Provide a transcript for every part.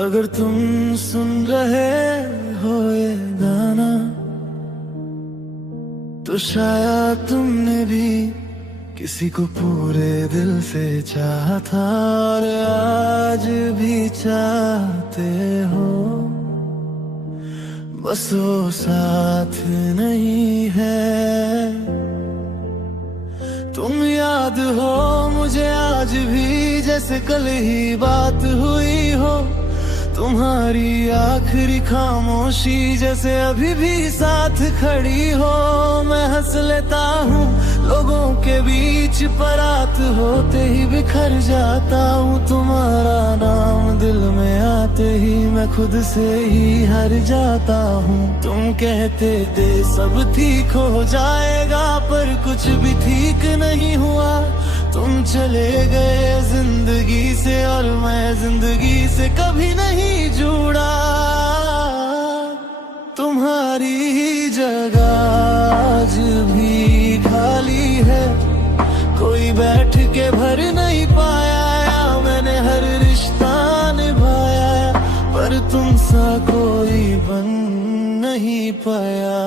अगर तुम सुन रहे हो ये गाना तो शायद तुमने भी किसी को पूरे दिल से चाहा था और आज भी चाहते हो, बस वो साथ नहीं है। तुम याद हो मुझे आज भी जैसे कल ही बात हुई हो, तुम्हारी आखिरी खामोशी जैसे अभी भी साथ खड़ी हो। मैं हंस लेता हूँ लोगों के बीच पर रात होते ही बिखर जाता हूँ। तुम्हारा नाम दिल में आते ही मैं खुद से ही हर जाता हूँ। तुम कहते थे सब ठीक हो जाएगा पर कुछ भी ठीक नहीं हुआ। तुम चले गए जिंदगी से और मैं जिंदगी से कभी नहीं जुड़ा। तुम्हारी ही जगह आज भी खाली है, कोई बैठ के भर नहीं पाया। मैंने हर रिश्ता निभाया पर तुम सा कोई बन नहीं पाया।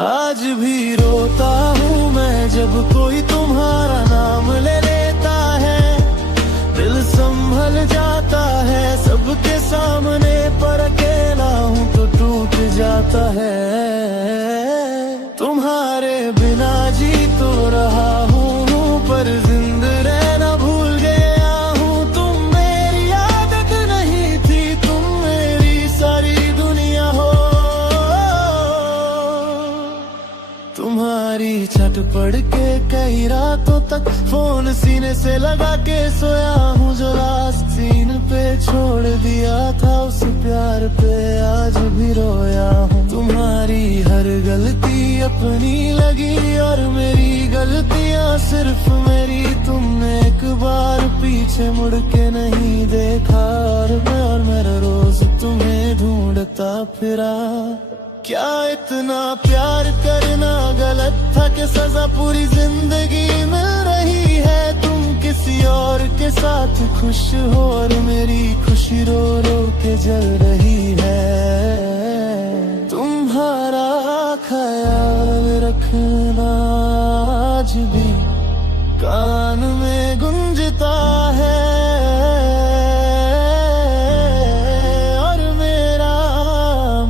आज भी रोता हूँ मैं जब कोई तुम्हारा नाम ले लेता है। दिल संभल जाता है सबके सामने पर अकेला हूँ तो टूट जाता है। तुम्हारे बिना जी तो रहा हूँ पर जिंदा रहना भूल गया हूँ। तुम मेरी आदत नहीं थी, तुम मेरी सारी दुनिया हो। तुम्हारी छट पड़ के कई रातों तक फोन सीने से लगा के सोया हूँ। जो लास्ट सीन पे छोड़ दिया था उस प्यार पे आज भी रोया हूँ। तुम्हारी हर गलती अपनी लगी और मेरी गलतियाँ सिर्फ मेरी। तुमने एक बार पीछे मुड़ के नहीं देखा और मेरा रोज तुम्हें ढूंढता फिरा। क्या इतना प्यार करना गलत था कि सजा पूरी जिंदगी मिल रही है। तुम किसी और के साथ खुश हो और मेरी खुशी रो रो के जल रही है। तुम्हारा ख्याल रखना आज भी कान में गुंजता है और मेरा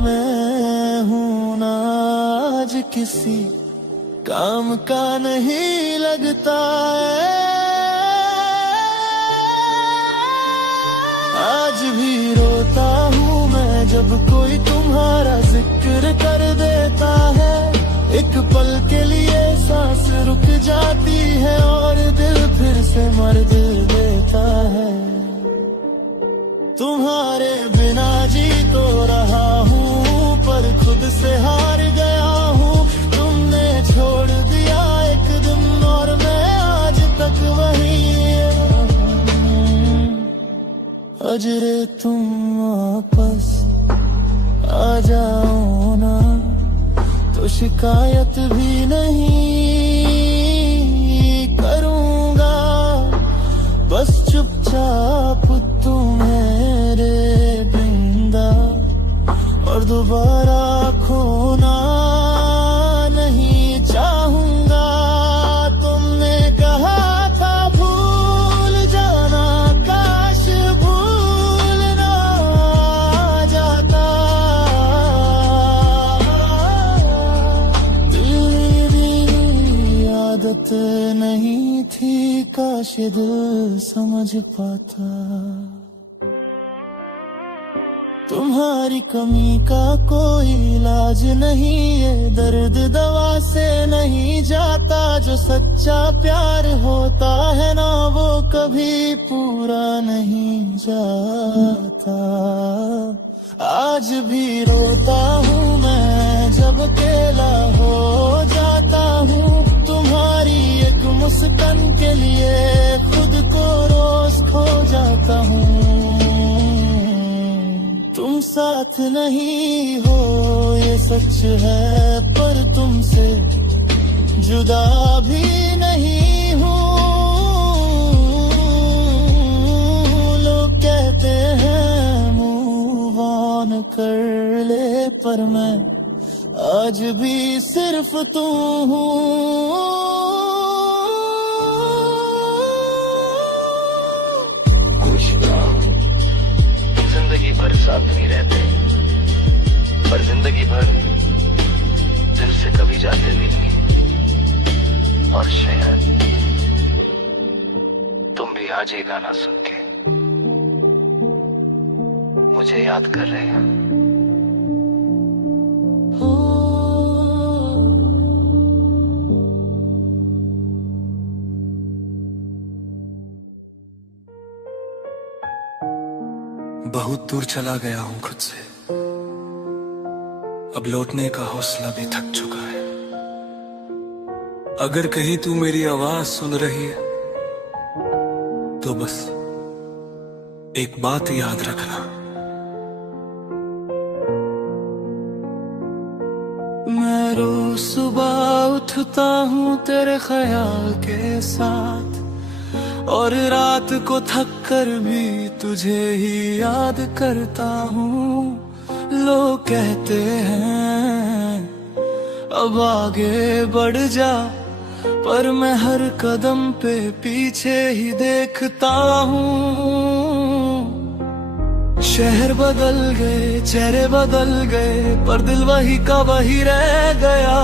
मैं हूं ना आज किसी काम का नहीं लगता है। आज भी रोता हूँ मैं जब कोई तुम्हारा जिक्र कर देता है। एक पल के लिए सांस रुक जाती है और दिल फिर से मर देता है। तुम्हारे बिना जी तो रहा हूँ पर खुद से हार गया हूँ। तुमने छोड़ दिया एक दिन और मैं आज तक वही। अजरे तुम वापस आ जाओ ना तो शिकायत भी नहीं करूँगा। बस चुपचाप तुम्हें रे बिंदा और दोबारा खोना नहीं चाहूँगा। तुमने कहा था भूल जाना, काश भूल ना जाता। दिल आदत नहीं थी, काश दिल समझ पाता। तुम्हारी कमी का कोई इलाज नहीं, ये दर्द दवा से नहीं जाता। जो सच्चा प्यार होता है ना वो कभी पूरा नहीं जाता। आज भी रोता हूँ मैं जब अकेला हो जाता हूँ। तुम्हारी एक मुस्कान के लिए खुद को रोज खो जाता हूँ। तुम साथ नहीं हो ये सच है पर तुमसे जुदा भी नहीं हूँ। कर ले, पर मैं आज भी सिर्फ तू हूँ। जिंदगी भर साथ नहीं रहते, पर जिंदगी भर दिल से कभी जाते भी नहीं। और शायद तुम भी आज ये गाना सुन के मुझे याद कर रहे हैं। बहुत दूर चला गया हूं खुद से, अब लौटने का हौसला भी थक चुका है। अगर कहीं तू मेरी आवाज सुन रही है तो बस एक बात याद रखना, मैं रोज सुबह उठता हूँ तेरे ख्याल के साथ, और रात को थक कर भी तुझे ही याद करता हूँ। लोग कहते हैं अब आगे बढ़ जा, पर मैं हर कदम पे पीछे ही देखता हूँ। शहर बदल गए, चेहरे बदल गए, पर दिल वही का वही रह गया।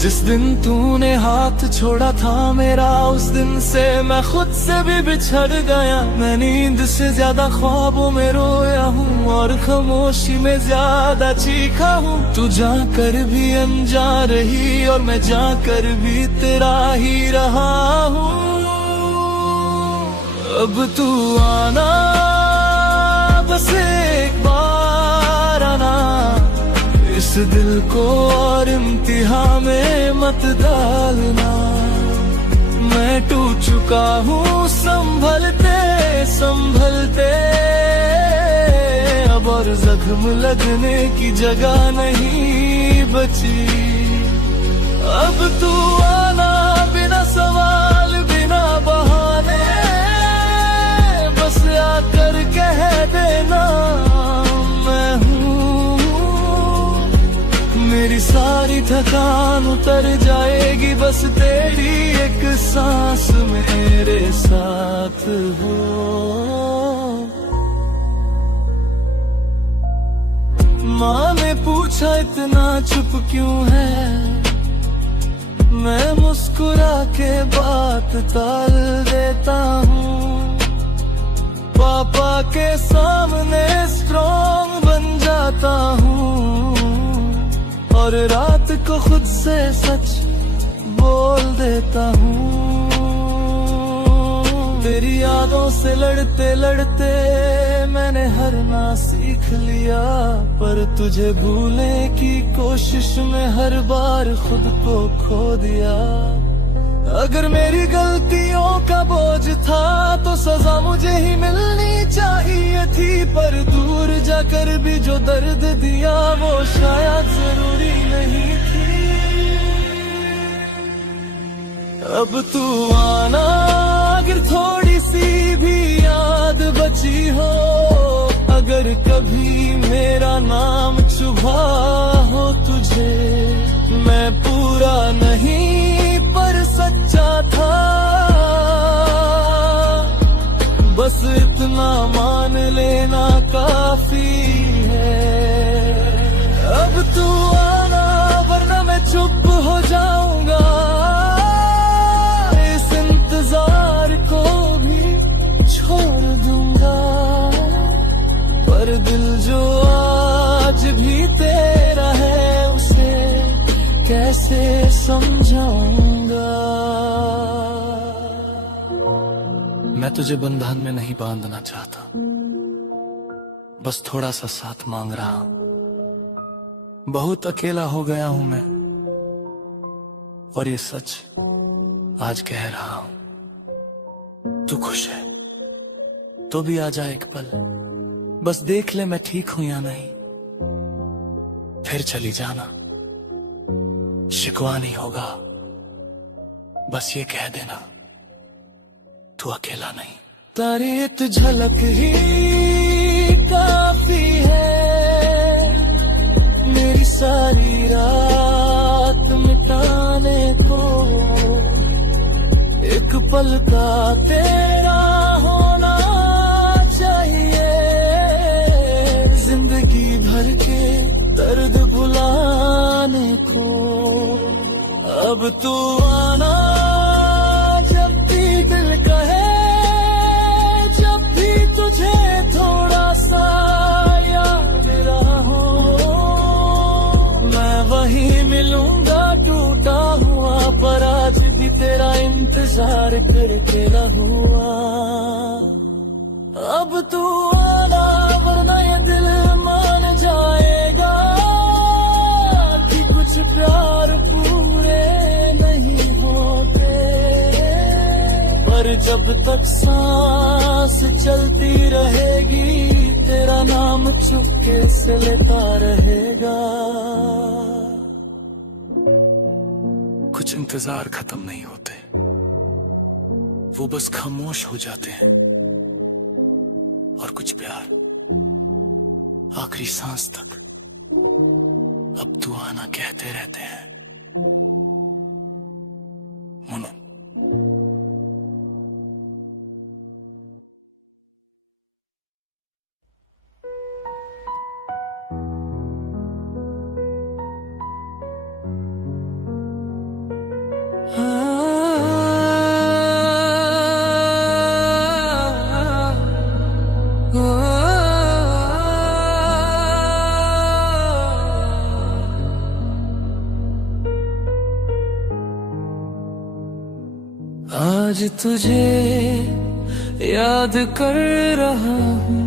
जिस दिन तूने हाथ छोड़ा था मेरा, उस दिन से मैं खुद से भी बिछड़ गया। मैं नींद से ज्यादा ख्वाबों में रोया हूँ, और खामोशी में ज्यादा चीखा हूँ। तू जाकर भी अनजान रही, और मैं जाकर भी तेरा ही रहा हूँ। अब तू आना, बस एक बार आना, इस दिल को और इम्तिहान में मत डालना। मैं टूट चुका हूँ संभलते संभलते, अब और जख्म लगने की जगह नहीं बची। अब तू आना, बिना सवाल बिना बहाने, बस आकर कह देना मैं हूँ। मेरी सारी थकान उतर जाएगी, बस तेरी एक सांस मेरे साथ हो। माँ ने पूछा इतना चुप क्यों है, मैं मुस्कुरा के बात टाल देता हूँ। पापा के सामने स्ट्रॉन्ग बन जाता हूँ, और रात को खुद से सच बोल देता हूँ। तेरी यादों से लड़ते लड़ते मैंने हारना सीख लिया, पर तुझे भूलने की कोशिश में हर बार खुद को खो दिया। अगर मेरी गलतियों का बोझ था तो सजा मुझे ही मिलनी चाहिए थी, पर दूर जाकर भी जो दर्द दिया वो शायद जरूरी नहीं थी। अब तू आना, अगर थोड़ी सी भी याद बची हो, अगर कभी मेरा नाम चुभा हो तुझे। मैं पूरा नहीं पर सच्चा था, बस इतना मान लेना काफी है। अब तू आना, वरना मैं चुप हो जाऊंगा। इस इंतजार को भी छोड़ दूंगा, पर दिल जो आज भी तेरा है उसे कैसे समझाऊंगा। मैं तुझे बंधन में नहीं बांधना चाहता, बस थोड़ा सा साथ मांग रहा हूं। बहुत अकेला हो गया हूं मैं, और ये सच आज कह रहा हूं। तू खुश है तो भी आ जा एक पल, बस देख ले मैं ठीक हूं या नहीं, फिर चली जाना। शिकवा नहीं होगा, बस ये कह देना तू अकेला नहीं। तारी एक झलक ही काफी है, पल का तेरा होना चाहिए। जिंदगी भर के दर्द भुलाने को अब तू आना, जब भी दिल कहे, जब भी तुझे थोड़ा सा याद रहा हो, मैं वहीं मिलूंगा टूटा हुआ, पर आज भी तेरा इंतजार करके रहूंगा। अब तू आना, वरना ये दिल मान जाएगा कि कुछ प्यार पूरे नहीं होते। पर जब तक सांस चलती रहेगी, तेरा नाम चुपके से लेता रहेगा। कुछ इंतजार खत्म नहीं होते, वो बस खामोश हो जाते हैं। और कुछ प्यार आखिरी सांस तक अब तू आना कहते रहते हैं। मुनो। आज तुझे याद कर रहा हूँ,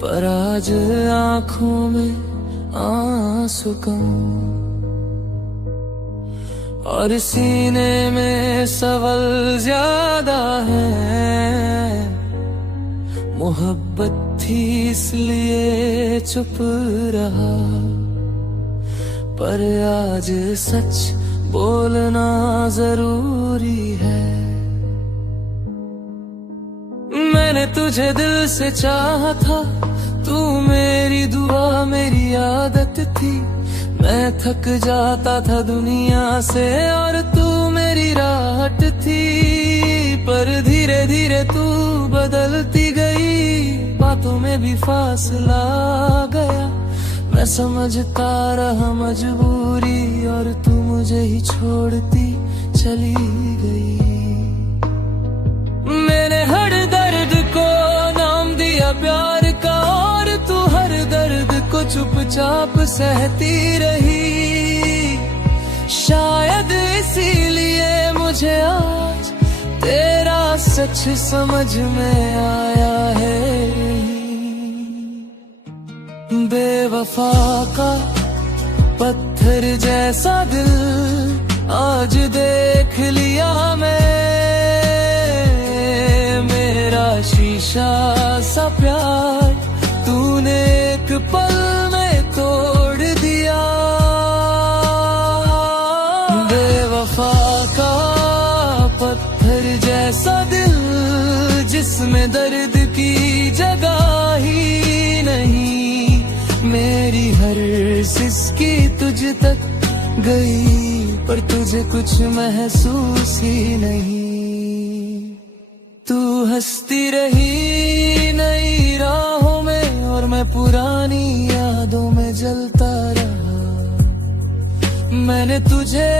पर आज आँखों में आंसू कम, और सीने में सवाल ज्यादा है। मोहब्बत थी इसलिए चुप रहा, पर आज सच बोलना जरूरी है। मैंने तुझे दिल से चाहा था, तू मेरी दुआ मेरी आदत थी। मैं थक जाता था दुनिया से और तू मेरी राहत थी। पर धीरे धीरे तू बदलती गई, बातों में भी फासला आ गया। मैं समझता रहा मजबूरी, और तू मुझे ही छोड़ती चली गई। मैंने हर दर्द को नाम दिया प्यार का, और तू हर दर्द को चुपचाप सहती रही। शायद इसीलिए मुझे आज तेरा सच समझ में आया है। बेवफा का पत्थर जैसा दिल आज देख लिया मैं। मेरा शीशा सा प्यार तूने एक पल में तोड़ दिया। बेवफा का पत्थर जैसा दिल, जिसमें दर्द की जगह ही नहीं। मेरी हर सिसकी तुझ तक गई, पर तुझे कुछ महसूस ही नहीं। तू हंसती रही नई राहों में, और मैं पुरानी यादों में जलता रहा। मैंने तुझे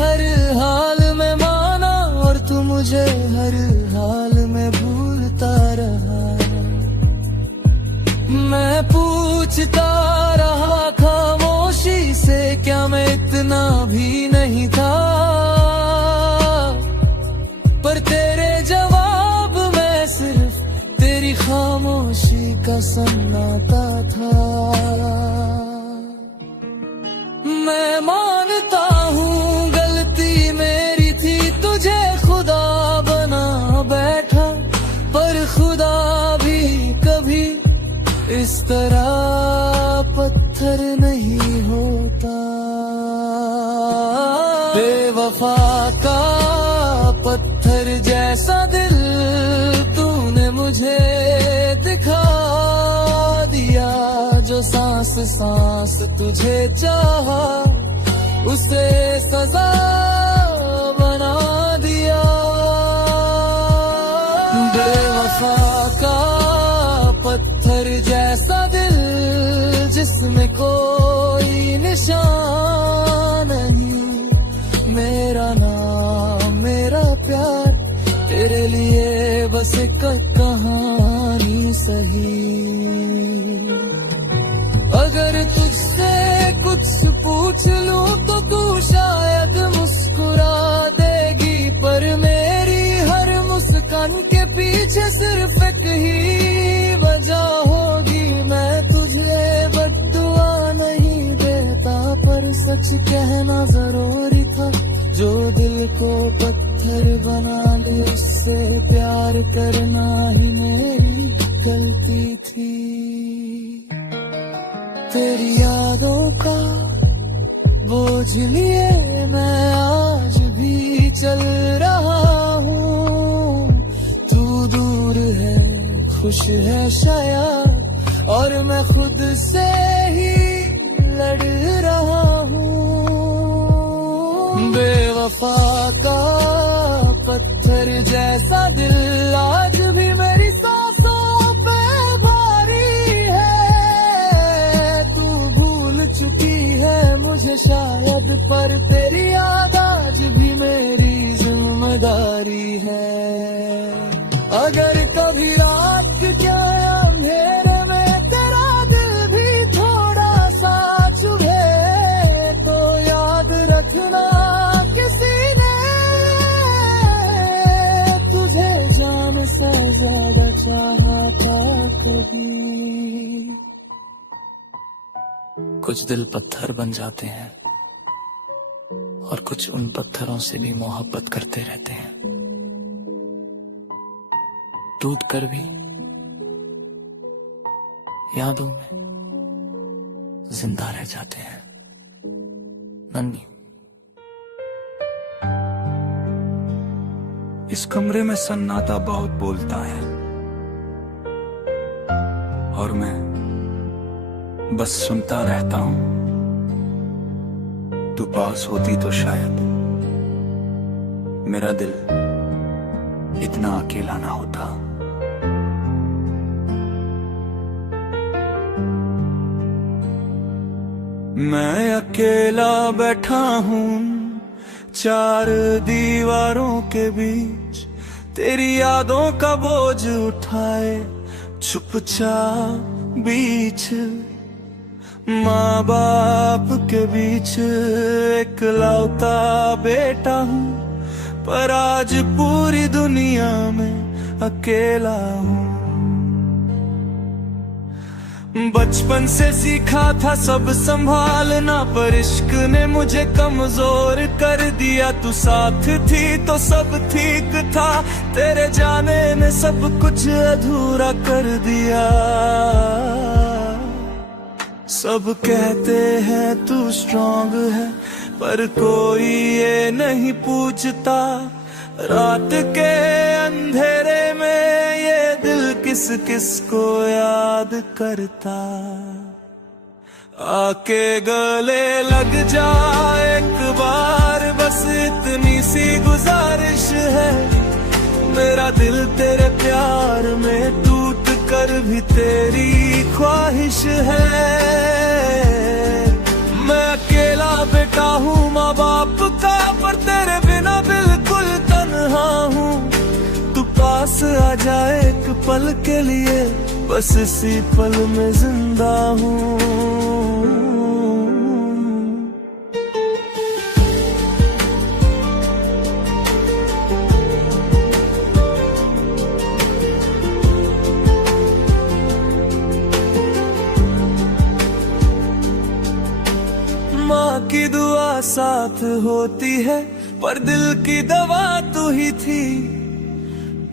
हर हाल में माना, और तू मुझे हर हाल में भूलता रहा। मैं पूछता रहा खामोशी से, क्या मैं इतना भी नहीं था? पर तेरे जवाब में सिर्फ तेरी खामोशी का सन्नाटा था। मैं मानता हूँ गलती मेरी थी, तुझे खुदा बना बैठा। पर खुदा भी कभी इस तरह पत्थर नहीं होता। बेवफा का पत्थर जैसा दिल तूने मुझे दिखा दिया। जो सांस सांस तुझे चाहा, उसे सजा बना दिया। तुझसे पूछ लूं तो तू शायद मुस्कुरा देगी, पर मेरी हर मुस्कान के पीछे सिर्फ एक ही वजह होगी। मैं तुझे बद्दुआ नहीं देता, पर सच कहना जरूरी था। जो दिल को पत्थर बना ले उससे प्यार करना ही मेरी गलती थी। तेरी यादों का बोझ लिए मैं आज भी चल रहा हूँ। तू दूर है, खुश है शायद, और मैं खुद से ही लड़ रहा हूँ। बेवफा का पत्थर जैसा दिल आज भी मेरी सांसों पे भारी है। तू भूल चुकी है मुझे शायद, पर तेरी याद आज भी मेरी जिम्मेदारी है। अगर कभी रात के अंधेरे में तेरा दिल भी थोड़ा सा चुभे, तो याद रखना किसी ने तुझे जान से ज्यादा चाहा था कभी। कुछ दिल पत्थर बन जाते हैं और कुछ उन पत्थरों से भी मोहब्बत करते रहते हैं। टूट कर भी यादों में जिंदा रह जाते हैं। नन्ही, इस कमरे में सन्नाटा बहुत बोलता है और मैं बस सुनता रहता हूं। तू पास होती तो शायद मेरा दिल इतना अकेला ना होता। मैं अकेला बैठा हूं चार दीवारों के बीच, तेरी यादों का बोझ उठाए चुपचाप बीच। माँ बाप के बीच एकलौता बेटा हूँ, पर आज पूरी दुनिया में अकेला हूँ। बचपन से सीखा था सब संभालना, पर इश्क ने मुझे कमजोर कर दिया। तू साथ थी तो सब ठीक था, तेरे जाने ने सब कुछ अधूरा कर दिया। सब कहते हैं तू स्ट्रांग है, पर कोई ये नहीं पूछता रात के अंधेरे में ये दिल किस किस को याद करता। आके गले लग जा एक बार, बस इतनी सी गुजारिश है। मेरा दिल तेरे प्यार में टूट कर भी तेरी ख्वाहिश है। मैं अकेला बेटा हूँ माँ बाप का, पर तेरे बिना बिल्कुल तन्हा हूँ। तू पास आ जाए एक पल के लिए, बस इसी पल में जिंदा हूँ। माँ की दुआ साथ होती है, पर दिल की दवा तू ही थी।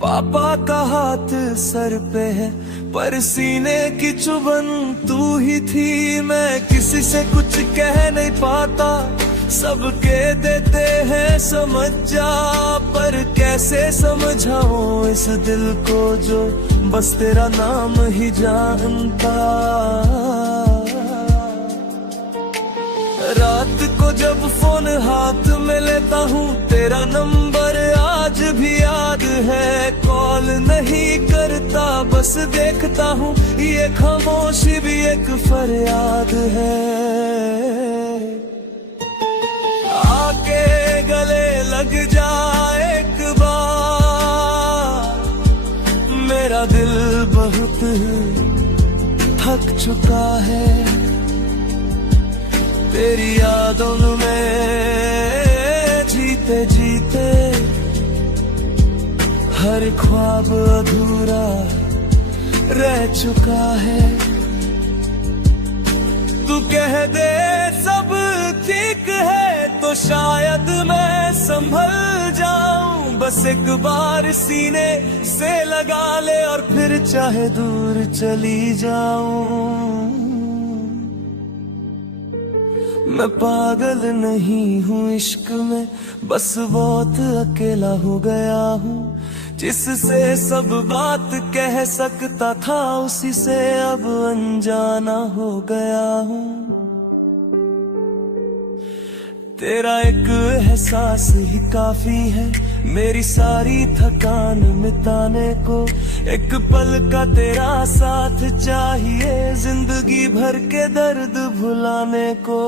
पापा का हाथ सर पे है, पर सीने की चुभन तू ही थी। मैं किसी से कुछ कह नहीं पाता, सबके देते हैं समझ जा, पर कैसे समझाऊं इस दिल को जो बस तेरा नाम ही जानता। रात को जब फोन हाथ में लेता हूँ, तेरा नंबर आज भी याद है। कॉल नहीं करता, बस देखता हूँ, ये खामोशी भी एक फरियाद है। आके गले लग जा एक बार, मेरा दिल बहुत थक चुका है। तेरी यादों में जीते जीते हर ख्वाब अधूरा रह चुका है। तू कह दे सब ठीक है तो शायद मैं संभल जाऊं। बस एक बार सीने से लगा ले और फिर चाहे दूर चली जाऊं। मैं पागल नहीं हूँ इश्क में, बस बहुत अकेला हो गया हूँ। जिससे सब बात कह सकता था उसी से अब अनजाना हो गया हूँ। तेरा एक एहसास ही काफी है मेरी सारी थकान मिटाने को। एक पल का तेरा साथ चाहिए जिंदगी भर के दर्द भुलाने को।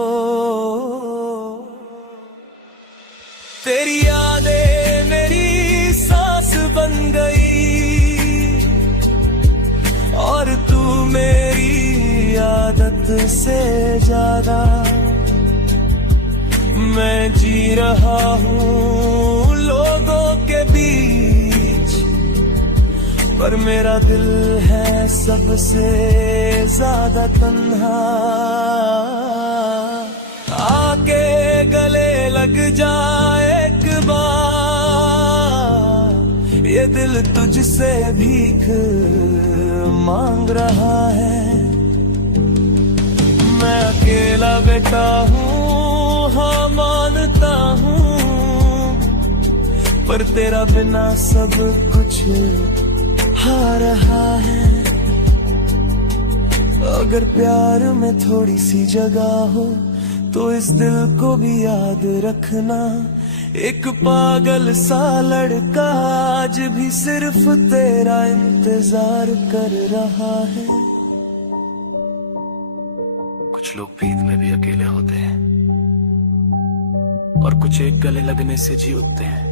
तेरी यादें मेरी सांस बन गई और तू मेरी आदत से ज्यादा। मैं जी रहा हूँ लोगों के बीच, पर मेरा दिल है सबसे ज्यादा तन्हा। आके गले लग जाए एक बार, ये दिल तुझसे भीख मांग रहा है। मैं अकेला बेटा हूँ, हाँ मानता हूँ, पर तेरा बिना सब कुछ हा रहा है। अगर प्यार में थोड़ी सी जगह हो तो इस दिल को भी याद रखना। एक पागल सा लड़का आज भी सिर्फ तेरा इंतजार कर रहा है। कुछ लोग भीड़ में भी अकेले होते हैं और कुछ एक गले लगने से जी उठते हैं।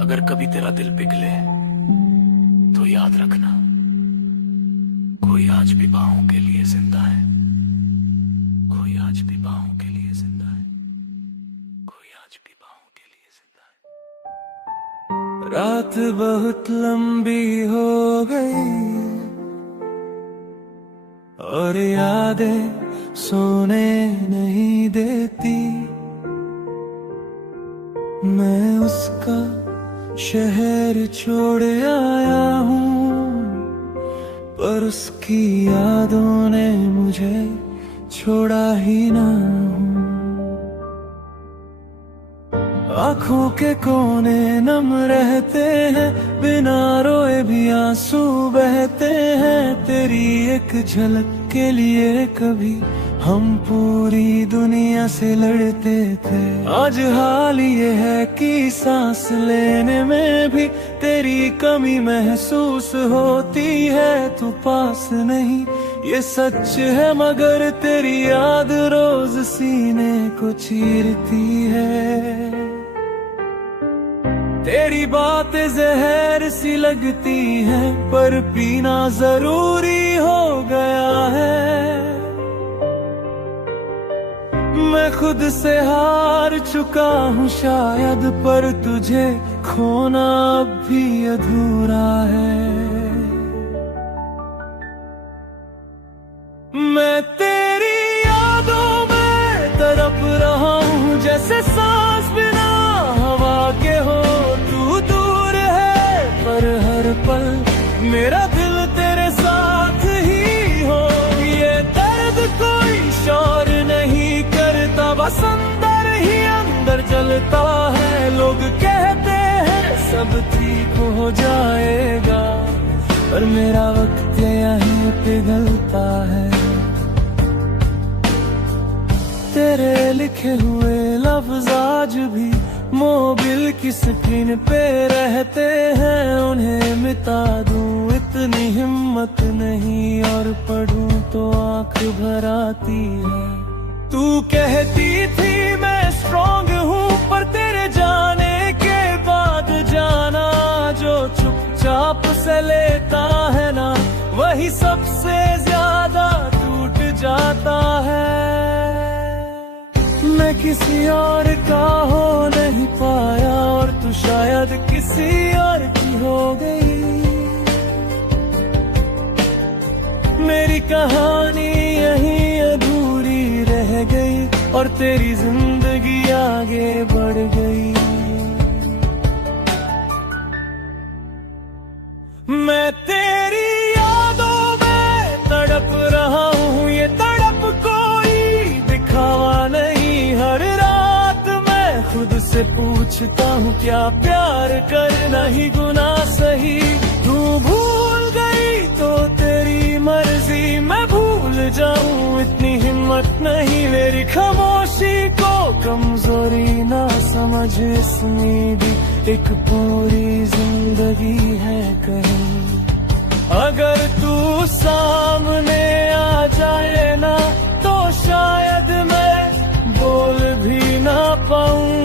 अगर कभी तेरा दिल पिघले तो याद रखना, कोई आज भी बाहों के लिए जिंदा है। कोई आज भी बाहों के लिए जिंदा है। कोई आज भी बाहों के लिए जिंदा है। रात बहुत लंबी हो गई और यादें सोने नहीं देती। मैं उसका शहर छोड़ आया हूँ, पर उसकी यादों ने मुझे छोड़ा ही ना। आँखों के कोने नम रहते हैं, बिना रोए भी आंसू बहते हैं। तेरी एक झलक के लिए कभी हम पूरी दुनिया से लड़ते थे। आज हाल ये है कि सांस लेने में भी तेरी कमी महसूस होती है। तू पास नहीं ये सच है, मगर तेरी याद रोज सीने को चीरती है। तेरी बातें जहर सी लगती हैं, पर पीना जरूरी हो गया है। मैं खुद से हार चुका हूँ शायद, पर तुझे खोना अब भी अधूरा है। मैं तेरी यादों में तड़प रहा हूँ, जैसे सांस बिना हवा के हो। तू दूर है पर हर पल मेरा दिल तेरे साथ ही हो। ये दर्द कोई शोर नहीं करता, बस अंदर ही अंदर जलता है। लोग कहते हैं सब ठीक हो जाएगा, पर मेरा वक्त यहीं पिघलता है। तेरे लिखे हुए लफ्ज आज भी मोबिल की स्क्रीन पे रहते हैं। उन्हें मिटा दूं इतनी हिम्मत नहीं, और पढ़ूं तो आंख भर आती है। तू कहती थी मैं स्ट्रॉन्ग हूँ, पर तेरे जाने के बाद जाना जो चुपचाप से लेता है ना, वही सबसे ज्यादा टूट जाता है। मैं किसी और का हो नहीं पाया और तू शायद किसी और की हो गई। मेरी कहानी यहीं अधूरी रह गई और तेरी जिंदगी आगे बढ़ गई। मैं तेरी यादों में तड़प रहा हूँ, ये तड़प कोई दिखावा नहीं। हर रात मैं खुद से पूछता हूँ क्या प्यार करना ही गुनाह सही। तू भूल गई तो तेरी मर्जी, मैं भूल जाऊं इतनी हिम्मत नहीं। मेरी खामोशी को कमजोरी ना समझ, इसमें भी एक पूरी जिंदगी है कहीं। अगर तू सामने आ जाए ना तो शायद मैं बोल भी ना पाऊं।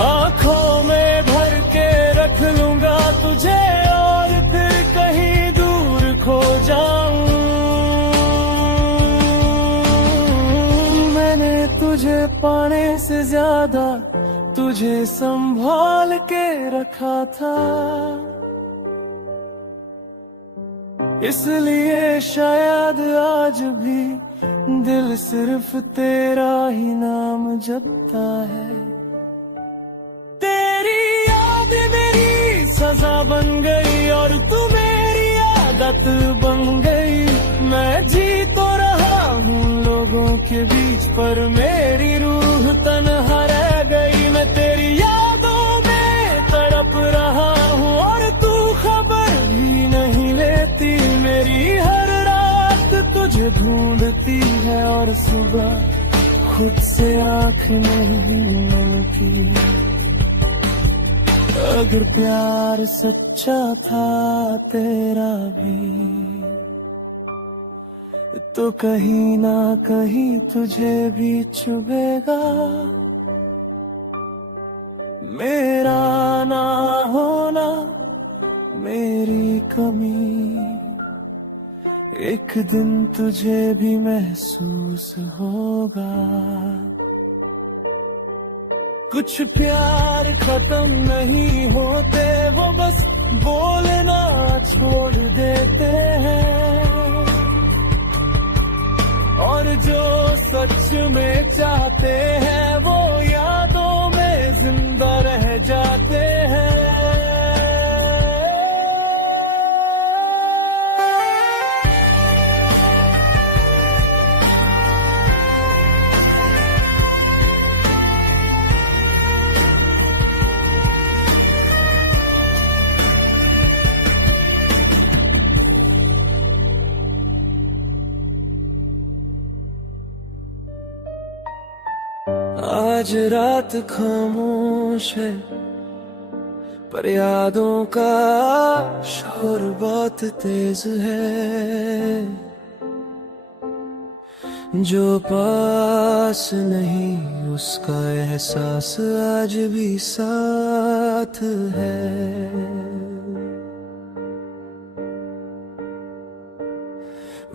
आंखों में भर के रख लूंगा तुझे और फिर कहीं दूर खो जाऊं। मैंने तुझे पाने से ज्यादा तुझे संभाल के रखा था, इसलिए शायद आज भी दिल सिर्फ तेरा ही नाम जपता है। तेरी याद मेरी सजा बन गई और तू मेरी आदत बन गई। मैं जी तो रहा हूँ लोगों के बीच पर मेरी रूह तन्हा रह गई। मैं तेरी यादों में तड़प रहा हूँ और तू खबर भी नहीं लेती। मेरी हर रात तुझे ढूंढती है और सुबह खुद से आँख नहीं मिलती। अगर प्यार सच्चा था तेरा भी तो कहीं ना कहीं तुझे भी चुभेगा। मेरा ना होना मेरी कमी एक दिन तुझे भी महसूस होगा। कुछ प्यार खत्म नहीं होते, वो बस बोलना छोड़ देते हैं। और जो सच में चाहते हैं वो यादों में जिंदा रह जाते हैं। आज रात खामोश है पर यादों का शोर बहुत तेज है। जो पास नहीं उसका एहसास आज भी साथ है।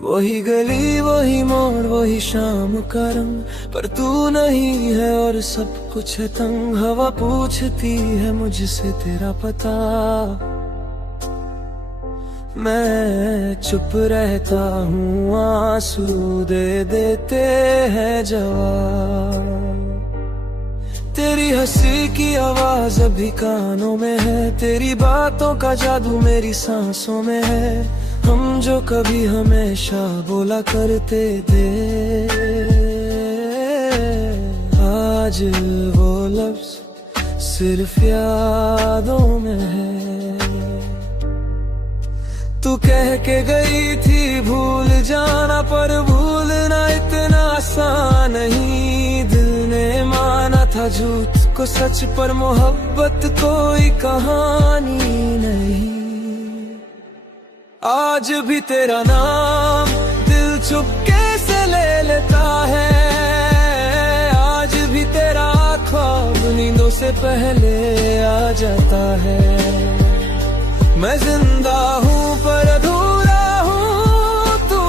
वही गली वही मोड़ वही शाम का रंग, पर तू नहीं है और सब कुछ है तंग। हवा पूछती है मुझसे तेरा पता, मैं चुप रहता हूँ आंसू दे देते हैं जवाब। तेरी हंसी की आवाज अभी कानों में है, तेरी बातों का जादू मेरी सांसों में है। हम जो कभी हमेशा बोला करते थे आज वो लफ्ज सिर्फ यादों में है। तू कह के गई थी भूल जाना, पर भूलना इतना आसान नहीं। दिल ने माना था झूठ को सच, पर मोहब्बत कोई कहानी नहीं। आज भी तेरा नाम दिल चुपके से ले लेता है। आज भी तेरा ख्वाब नींदों से पहले आ जाता है। मैं जिंदा हूँ पर अधूरा हूँ, तू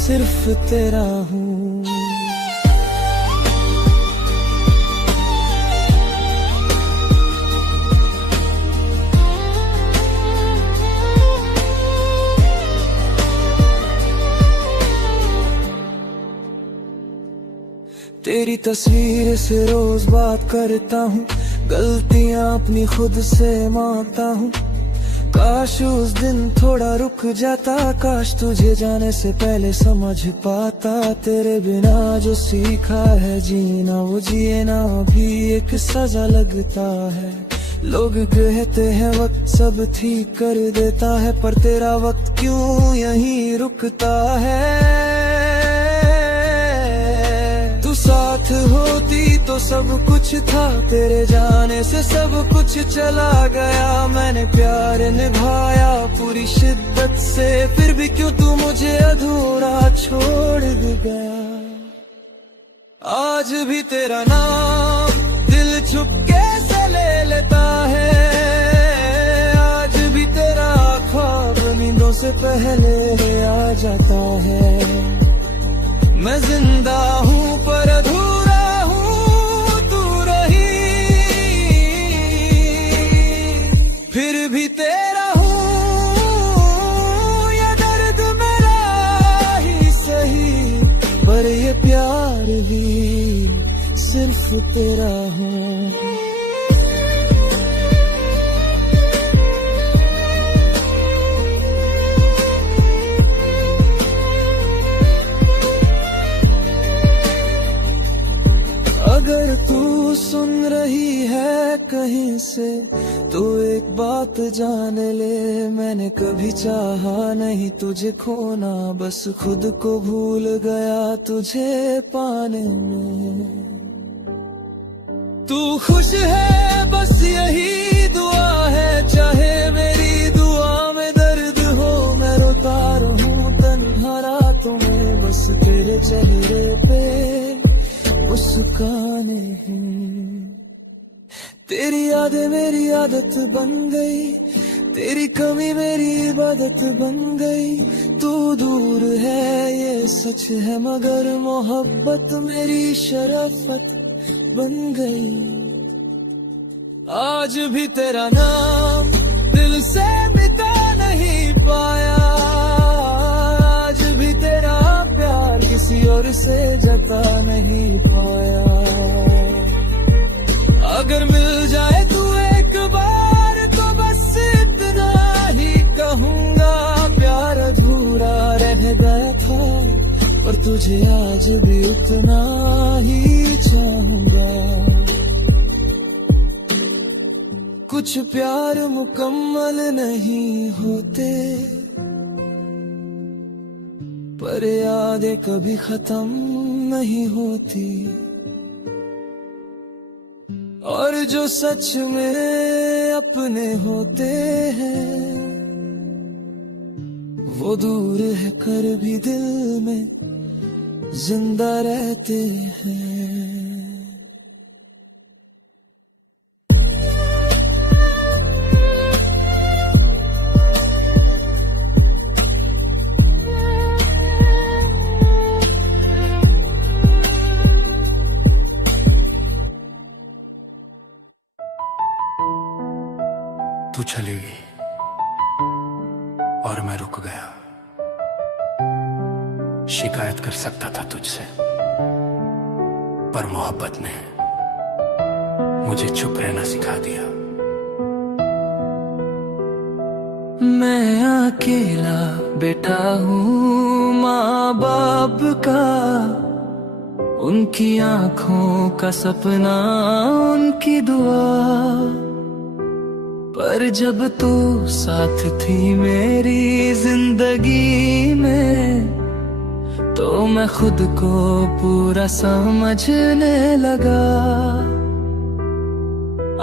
सिर्फ तेरा हूँ। तेरी तस्वीर से रोज बात करता हूँ, गलतियाँ अपनी खुद से मांगता हूँ। काश उस दिन थोड़ा रुक जाता, काश तुझे जाने से पहले समझ पाता। तेरे बिना जो सीखा है जीना, वो जिए ना भी एक सजा लगता है। लोग कहते हैं वक्त सब ठीक कर देता है, पर तेरा वक्त क्यों यहीं रुकता है। तू साथ होती तो सब कुछ था, तेरे जाने से सब कुछ चला गया। मैंने प्यार निभाया पूरी शिद्दत से, फिर भी क्यों तू मुझे अधूरा छोड़ गया। आज भी तेरा नाम दिल चुपके से ले लेता है, आज भी तेरा ख्वाब नींदों से पहले आ जाता है। मैं जिंदा हूँ पर अधूरा हूँ, तू रही फिर भी तेरा हूँ। ये दर्द मेरा ही सही, पर ये प्यार भी सिर्फ तेरा हूँ। अगर तू सुन रही है कहीं से तो एक बात जान ले, मैंने कभी चाहा नहीं तुझे खोना, बस खुद को भूल गया तुझे पाने में। तू खुश है बस यही दुआ है, चाहे मेरी दुआ में दर्द हो। मैं रोता रहूं तन्हा रातों में, बस तेरे चेहरे पे मुस्काने हैं। तेरी यादें मेरी आदत बन गई, तेरी कमी मेरी इबादत बन गई। तू दूर है ये सच है, मगर मोहब्बत मेरी शराफत बन गई। आज भी तेरा नाम दिल से मिटा नहीं पाया, आज भी तेरा प्यार किसी और से जता नहीं पाया। अगर मिल जाए तू एक बार तो बस इतना ही कहूँगा, प्यार अधूरा रह गया था पर तुझे आज भी उतना ही चाहूँगा। कुछ प्यार मुकम्मल नहीं होते, पर यादें कभी खत्म नहीं होती। और जो सच में अपने होते हैं, वो दूर है कर भी दिल में जिंदा रहते हैं। तू चली गई और मैं रुक गया। शिकायत कर सकता था तुझसे, पर मोहब्बत ने मुझे चुप रहना सिखा दिया। मैं अकेला बेटा हूँ माँ बाप का, उनकी आंखों का सपना उनकी दुआ। पर जब तू साथ थी मेरी जिंदगी में, तो मैं खुद को पूरा समझने लगा।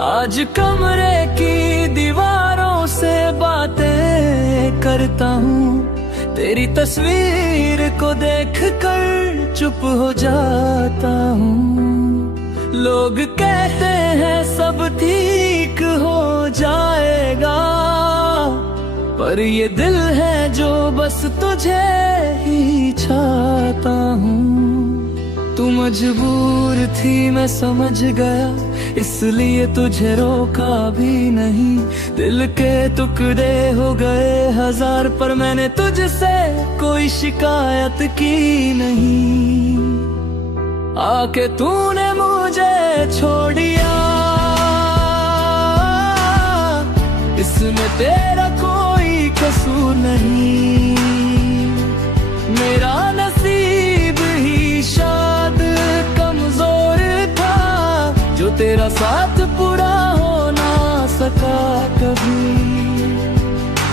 आज कमरे की दीवारों से बातें करता हूँ, तेरी तस्वीर को देखकर चुप हो जाता हूँ। लोग कहते हैं सब ठीक हो जाएगा, पर ये दिल है जो बस तुझे ही चाहता हूँ। तू मजबूर थी मैं समझ गया, इसलिए तुझे रोका भी नहीं। दिल के टुकड़े हो गए हजार, पर मैंने तुझसे कोई शिकायत की नहीं। आके तूने मुझे छोड़ दिया, इसमें तेरा कोई कसूर नहीं। मेरा नसीब ही शायद कमजोर था, जो तेरा साथ पूरा हो ना सका कभी।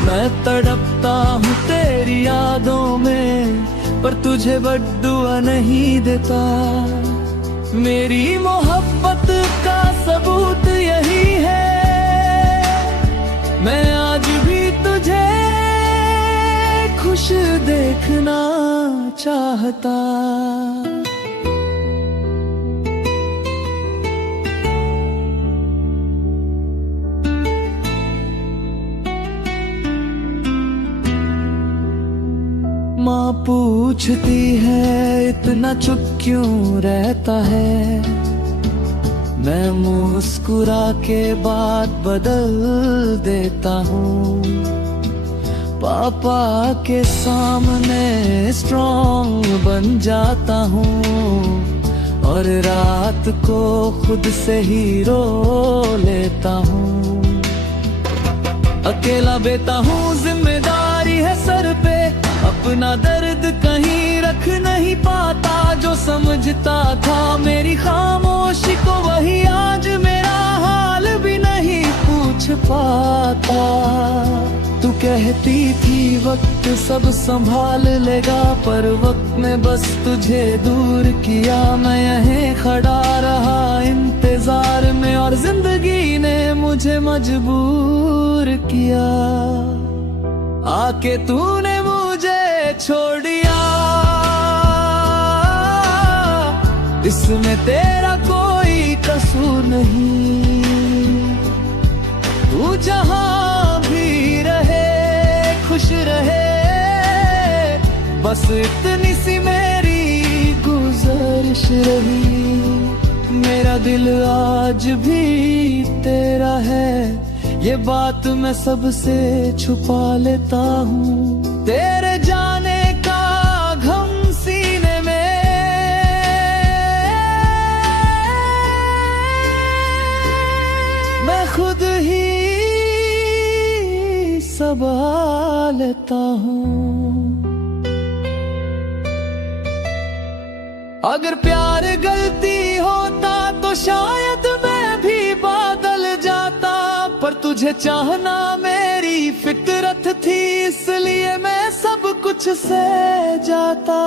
मैं तड़पता हूँ तेरी यादों में, पर तुझे बद्दुआ नहीं देता। मेरी मोहब्बत का सबूत यही है, मैं आज भी तुझे खुश देखना चाहता। माँ पूछती है इतना चुप क्यों रहता है, मैं मुस्कुरा के बात बदल देता हूँ। पापा के सामने स्ट्रॉन्ग बन जाता हूँ, और रात को खुद से ही रो लेता हूँ। अकेला बेता हूँ, जिम्मेदारी है सर पे, अपना दर्द कहीं रख नहीं पाता। जो समझता था मेरी खामोशी को, वही आज मेरा हाल भी नहीं पूछ पाता। तू कहती थी वक्त सब संभाल लेगा, पर वक्त ने बस तुझे दूर किया। मैं यहीं खड़ा रहा इंतजार में, और जिंदगी ने मुझे मजबूर किया। आके तूने मुझे छोड़ दिया, इसमें तेरा कोई कसूर नहीं। तू जहां भी रहे खुश रहे, बस इतनी सी मेरी गुजारिश रही। मेरा दिल आज भी तेरा है, ये बात मैं सबसे छुपा लेता हूँ। तेरे जाने का गम सीने में, मैं खुद ही सबा लेता हूँ। अगर प्यार गलती होता तो शायद मैं भी बदल जाता, पर तुझे चाहना मेरी फितरत थी, इसलिए मैं सब कुछ सह जाता।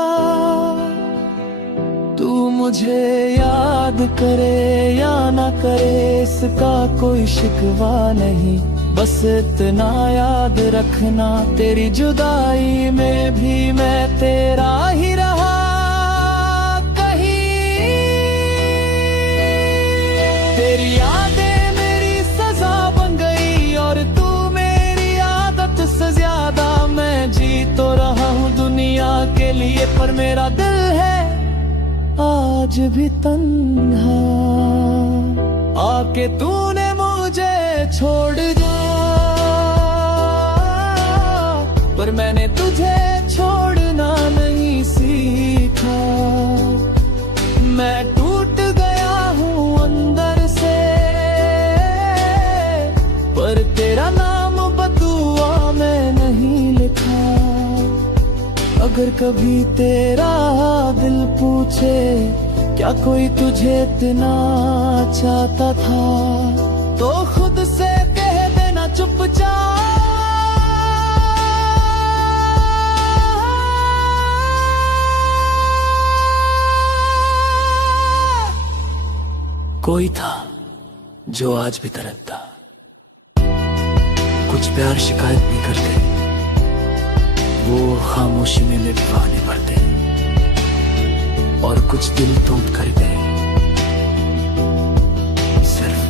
तू मुझे याद करे या ना करे, इसका कोई शिकवा नहीं। बस इतना याद रखना, तेरी जुदाई में भी मैं तेरा ही रहा। तेरी यादें मेरी सजा बन गई, और तू मेरी आदत से ज्यादा। मैं जी तो रहा हूँ दुनिया के लिए, पर मेरा दिल है आज भी तन्हा। आके तूने मुझे छोड़ दिया, पर मैंने तुझे छोड़ना नहीं सीखा। मैं टूट गया हूँ अंदर से, पर तेरा नाम बदुआ में नहीं लिखा। अगर कभी तेरा दिल पूछे क्या कोई तुझे इतना चाहता था, तो खुद से कह देना चुपचाप। कोई था जो आज भी तड़पता, कुछ प्यार शिकायत नहीं करते, वो खामोशी में निभाने पड़ते, और कुछ दिल टूट कर गए, सिर्फ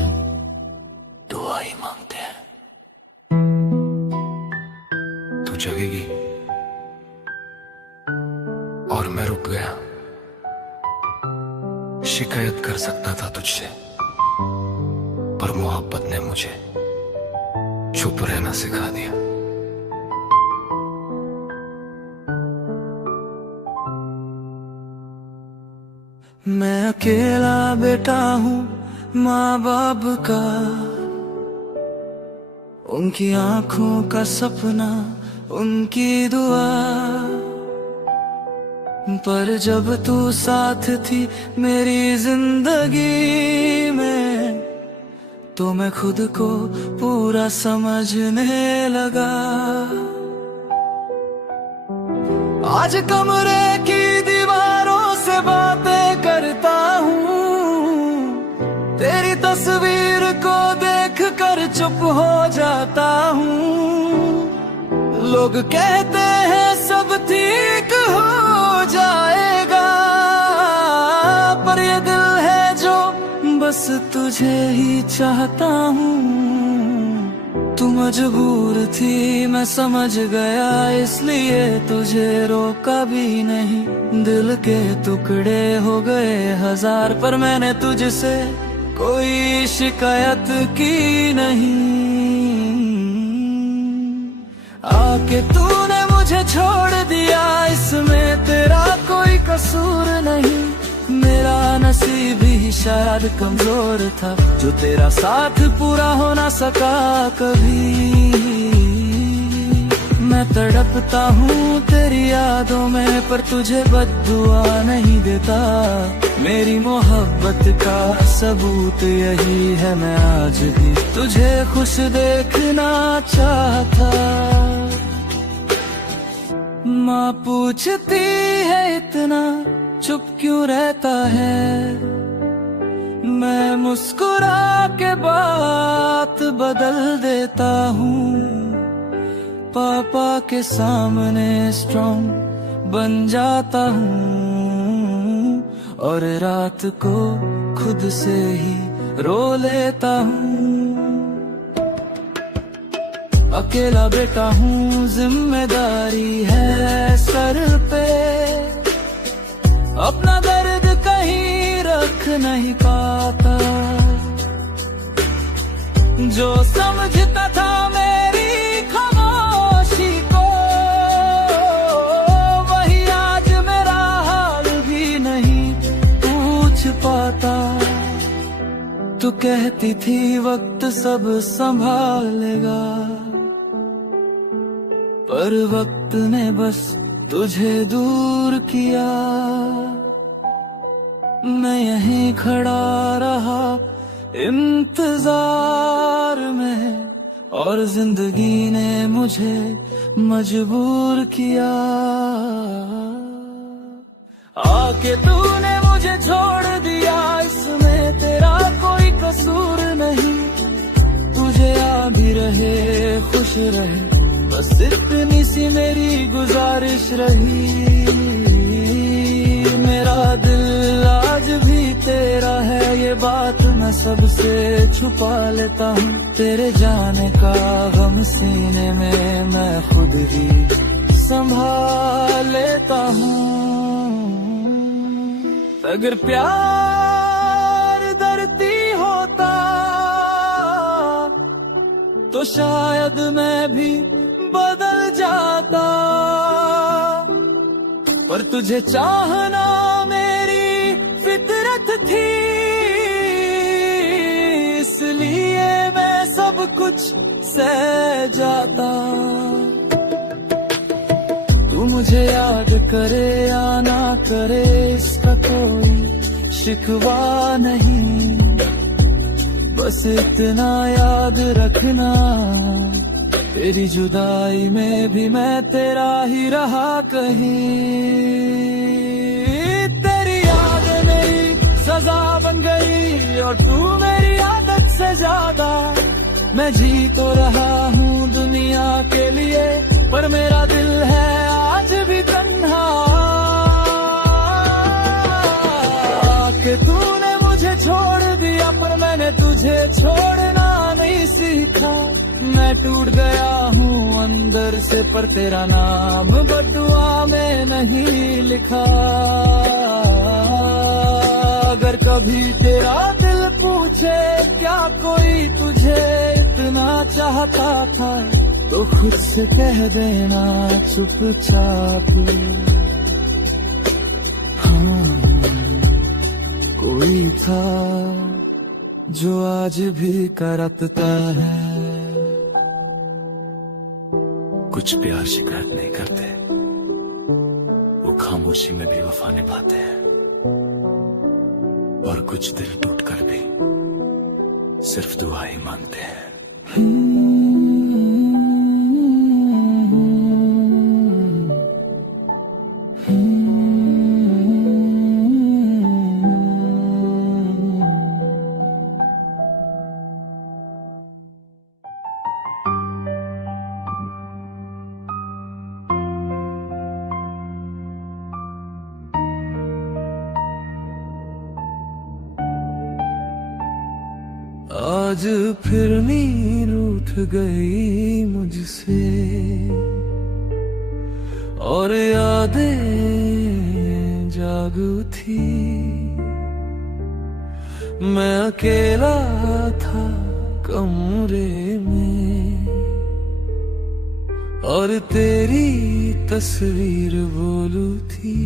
दुआ ही मांगते हैं। रुक गया। शिकायत कर सकता था तुझसे, पर मोहब्बत ने मुझे चुप रहना सिखा दिया। मैं अकेला बेटा हूँ माँ बाप का, उनकी आंखों का सपना, उनकी दुआ। पर जब तू साथ थी मेरी जिंदगी में, तो मैं खुद को पूरा समझने लगा। आज कमरे की दीवारों से बातें करता हूँ, तेरी तस्वीर को देख कर चुप हो जाता हूँ। लोग कहते हैं सब ठीक हो जाएगा, पर ये दिल है जो बस तुझे ही चाहता हूँ। तू मजबूर थी मैं समझ गया, इसलिए तुझे रोका भी नहीं। दिल के टुकड़े हो गए हजार, पर मैंने तुझसे कोई शिकायत की नहीं। आके तूने मुझे छोड़ दिया, इसमें तेरा कोई कसूर नहीं। मेरा नसीब ही शायद कमजोर था, जो तेरा साथ पूरा हो ना सका कभी। मैं तड़पता हूँ तेरी यादों में, पर तुझे बद्दुआ नहीं देता। मेरी मोहब्बत का सबूत यही है, मैं आज भी तुझे खुश देखना चाहता। माँ पूछती है इतना चुप क्यों रहता है, मैं मुस्कुरा के बात बदल देता हूँ। पापा के सामने स्ट्रॉन्ग बन जाता हूँ, और रात को खुद से ही रो लेता हूँ। अकेला बेटा हूँ, जिम्मेदारी है सर पे, अपना दर्द कहीं रख नहीं पाता। जो समझता था मेरी खामोशी को, वही आज मेरा हाल भी नहीं पूछ पाता। तू कहती थी वक्त सब संभालेगा, पर वक्त ने बस तुझे दूर किया। मैं यहीं खड़ा रहा इंतजार में, और जिंदगी ने मुझे मजबूर किया। आके तूने मुझे छोड़ दिया, इसमें तेरा कोई कसूर नहीं। तुझे आ भी रहे खुश रहे, बस इतनी सी मेरी गुजारिश रही। मेरा दिल आज भी तेरा है, ये बात मैं सबसे छुपा लेता हूँ। तेरे जाने का गम सीने में मैं खुद ही संभाल लेता हूँ। अगर प्यार धरती होता, तो शायद मैं भी बदल जाता। पर तुझे चाहना मेरी फितरत थी, इसलिए मैं सब कुछ सह जाता। तू मुझे याद करे या ना करे, इसका कोई शिकवा नहीं। बस इतना याद रखना, तेरी जुदाई में भी मैं तेरा ही रहा कहीं। तेरी याद मेरी सजा बन गई, और तू मेरी आदत से ज्यादा। मैं जी तो रहा हूँ दुनिया के लिए, पर मेरा दिल है आज भी तन्हा। कि तूने मुझे छोड़ दिया, पर मैंने तुझे छोड़ना नहीं सीखा। मैं मैं टूट गया हूँ अंदर से, पर तेरा नाम बटुआ में नहीं लिखा। अगर कभी तेरा दिल पूछे क्या कोई तुझे इतना चाहता था, तो खुद से कह देना चुपचाप, हाँ कोई था जो आज भी करता है। कुछ प्यार शिकायत नहीं करते, वो खामोशी में भी वफा निभाते हैं, और कुछ दिल टूट कर भी सिर्फ दुआ ही मांगते हैं। आज फिर नींद उठ गई मुझसे, और यादें जाग उठी। मैं अकेला था कमरे में, और तेरी तस्वीर बोलू थी।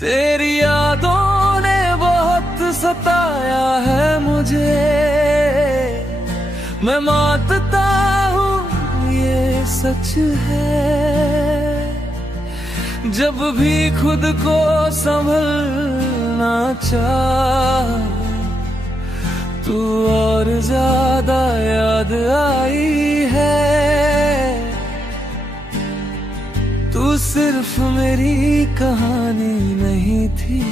तेरी यादों ने बहुत सताया है मुझे, मैं मानता हूँ ये सच है। जब भी खुद को संभलना चाह, तू और ज्यादा याद आई है। तू सिर्फ मेरी कहानी नहीं थी,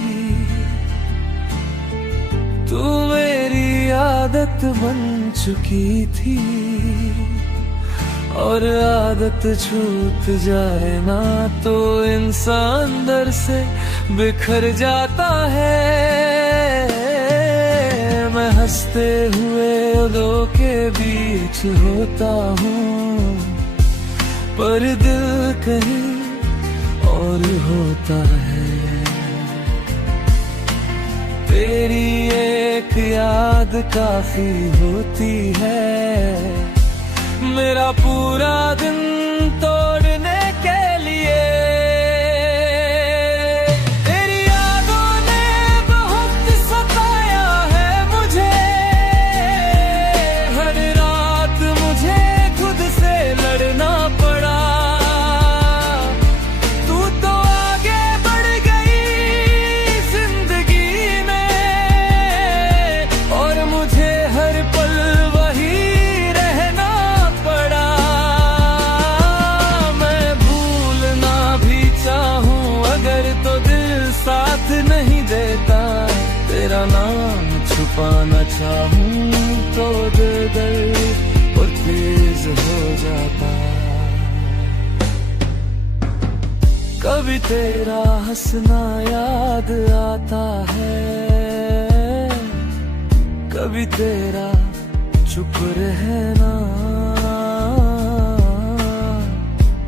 तू मेरी आदत बन चुकी थी। और आदत छूट जाए ना तो इंसान अंदर से बिखर जाता है। मैं हंसते हुए दो के बीच होता हूँ, पर दिल कहीं और होता है। तेरी एक याद काफी होती है मेरा पूरा दिन तोड़ने के लिए। तेरी यादों ने बहुत सताया है मुझे, हर रात मुझे खुद से लड़ना पड़ा। तू तो आगे बढ़ गई जिंदगी में, और मुझे हर पल वही रहना पड़ा। मैं भूलना भी चाहूं अगर तो दिल साथ नहीं देता। तेरा नाम छुपाना चाहूं तो दिल दर्द और तेज हो जाता। कभी तेरा हंसना याद आता है, कभी तेरा चुप रहना,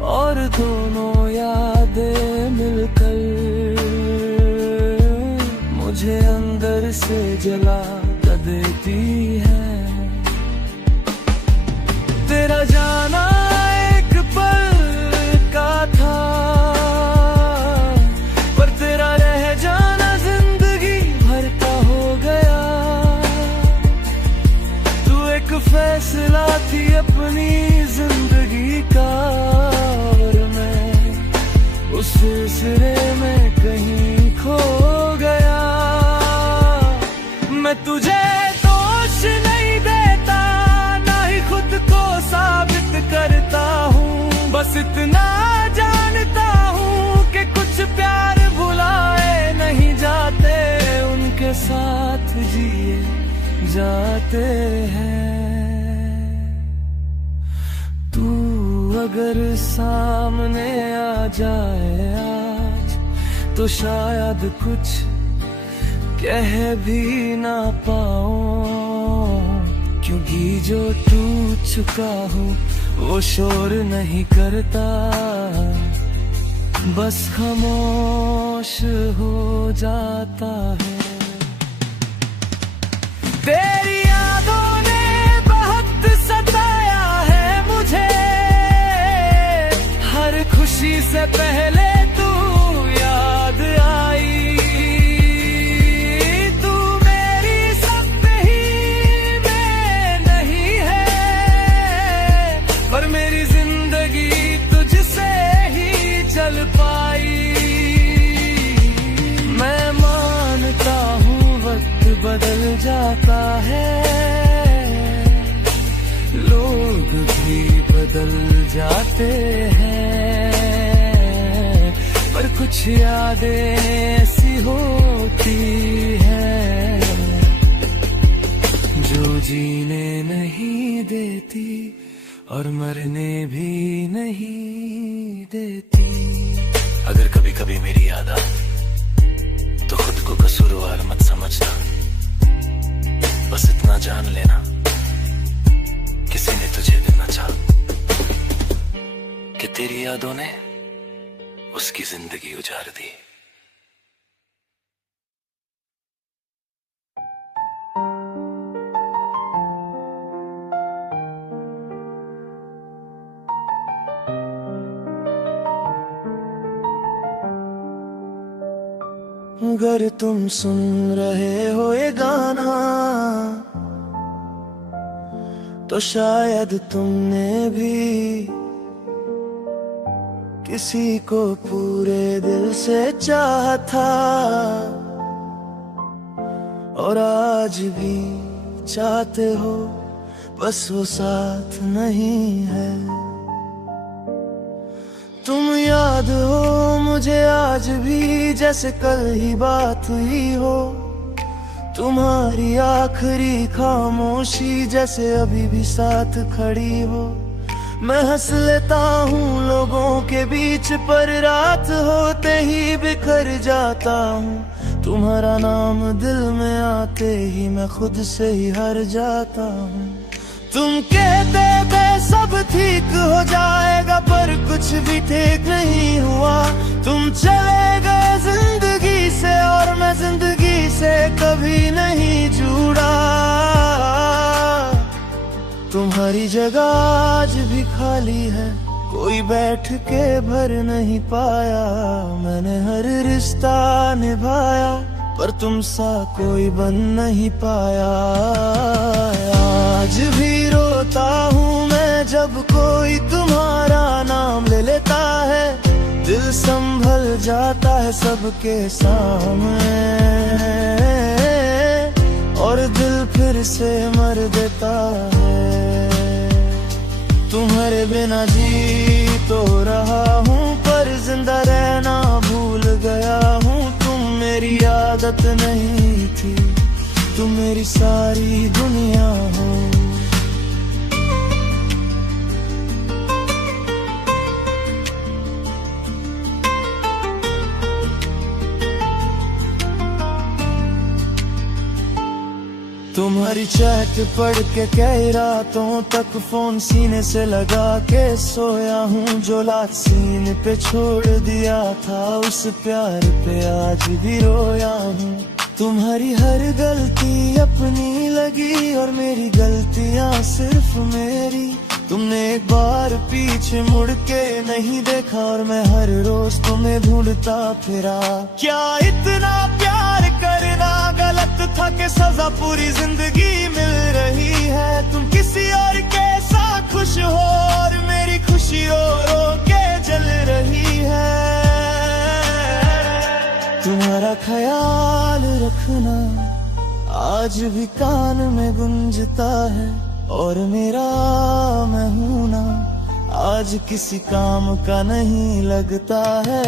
और दोनों यादें मिलकर मुझे अंदर से जला देती है। तेरा जाना एक पल का था, पर तेरा रह जाना जिंदगी भर का हो गया। तू एक फैसला थी अपनी जिंदगी का, और मैं उस सिलसिले में कहीं खो गया। मैं तुझे दोष नहीं देता, ना ही खुद को साबित करता हूँ। बस इतना जानता हूँ कि कुछ प्यार भुलाए नहीं जाते, उनके साथ जिए जाते हैं। तू अगर सामने आ जाए आज, तो शायद कुछ कह भी ना पाऊं। क्योंकि जो टूट चुका हो वो शोर नहीं करता, बस खामोश हो जाता है। तेरी यादों ने बहुत सताया है मुझे, हर खुशी से पहले तू याद आई। तू मेरी सब ही में नहीं है, पर मेरी जिंदगी तुझसे ही चल पाई। मैं मानता हूँ वक्त बदल जाता है, लोग भी बदल जाते हैं, पर कुछ यादें ऐसी होती हैं जो जीने नहीं देती और मरने भी नहीं देती। अगर कभी कभी मेरी याद आए तो खुद को कसूरवार मत समझना, बस इतना जान लेना किसी ने तुझे इतना चाहा कि तेरी यादों ने उसकी जिंदगी उजाड़ दी। अगर तुम सुन रहे हो ये गाना तो शायद तुमने भी किसी को पूरे दिल से चाहा था, और आज भी चाहते हो, बस वो साथ नहीं है। तुम याद हो मुझे आज भी जैसे कल ही बात हुई हो, तुम्हारी आखिरी खामोशी जैसे अभी भी साथ खड़ी हो। मैं हंस लेता हूँ लोगों के बीच, पर रात होते ही बिखर जाता हूँ। तुम्हारा नाम दिल में आते ही मैं खुद से ही हार जाता हूँ। तुम कहते थे सब ठीक हो जाएगा, पर कुछ भी ठीक नहीं हुआ। तुम चले गए जिंदगी से और मैं जिंदगी से कभी नहीं जुड़ा। तुम्हारी जगह आज भी खाली है, कोई बैठ के भर नहीं पाया। मैंने हर रिश्ता निभाया, पर तुम सा कोई बन नहीं पाया। आज भी रोता हूँ मैं जब कोई तुम्हारा नाम ले लेता है, दिल संभल जाता है सबके सामने, और दिल फिर से मर देता है। तुम्हारे बिना जी तो रहा हूँ, पर जिंदा रहना भूल गया हूँ। तुम मेरी आदत नहीं थी, तुम मेरी सारी दुनिया हो। तुम्हारी चैट पढ़ के कई रातों तक फोन सीने से लगा के सोया हूँ। जो लात सीने पे छोड़ दिया था, उस प्यार पे आज भी रोया हूँ। तुम्हारी हर गलती अपनी लगी और मेरी गलतियाँ सिर्फ मेरी। तुमने एक बार पीछे मुड़ के नहीं देखा और मैं हर रोज तुम्हें ढूंढता फिरा। क्या इतना प्यार करना गलत था कि सजा पूरी जिंदगी मिल रही है। तुम किसी और के साथ खुश हो और मेरी खुशी रो रो के जल रही है। तुम्हारा ख्याल रखना आज भी कान में गूंजता है, और मेरा मैं हूं ना आज किसी काम का नहीं लगता है।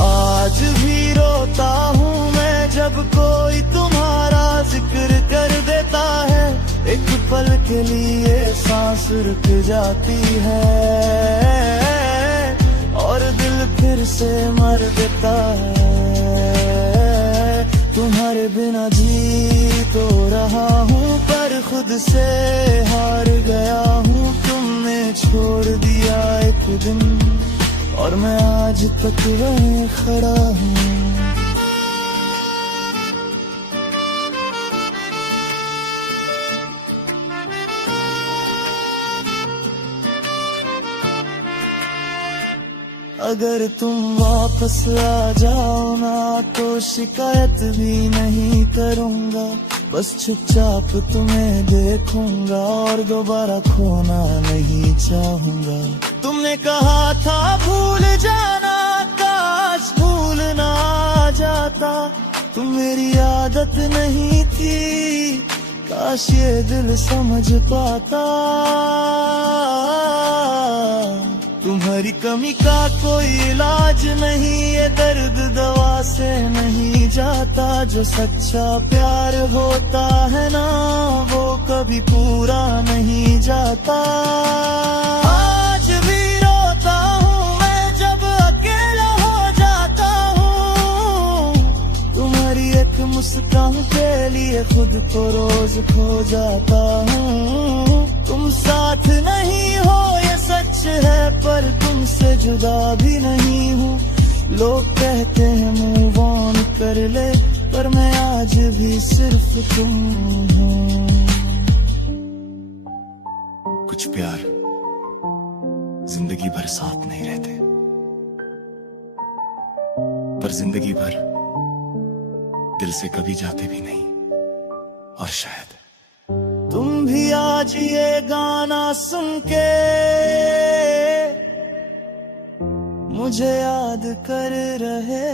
आज भी रोता हूँ मैं जब कोई तुम्हारा जिक्र कर देता है। एक पल के लिए सांस रुक जाती है और दिल फिर से मर देता है। तुम्हारे बिना जी तो रहा हूँ पर खुद से हार गया हूँ। तुमने छोड़ दिया एक दिन और मैं आज तक वहीं खड़ा हूँ। अगर तुम वापस आ जाओ ना तो शिकायत भी नहीं करूँगा, बस चुपचाप तुम्हें देखूंगा और दोबारा खोना नहीं चाहूँगा। तुमने कहा था भूल जाना, काश भूल ना जाता। तुम मेरी आदत नहीं थी, काश ये दिल समझ पाता। तुम्हारी कमी का कोई इलाज नहीं, ये दर्द दवा से नहीं जाता। जो सच्चा प्यार होता है ना वो कभी पूरा नहीं जाता। आज भी रोता हूँ मैं जब अकेला हो जाता हूँ। तुम्हारी एक मुस्कान के लिए खुद को रोज खो जाता हूँ। तुम साथ नहीं हो ये सच है पर तुमसे जुदा भी नहीं हूँ। लोग कहते हैं मूव ऑन कर ले पर मैं आज भी सिर्फ तुम हूँ। कुछ प्यार जिंदगी भर साथ नहीं रहते, पर जिंदगी भर दिल से कभी जाते भी नहीं। और शायद तुम भी आज ये गाना सुन के मुझे याद कर रहे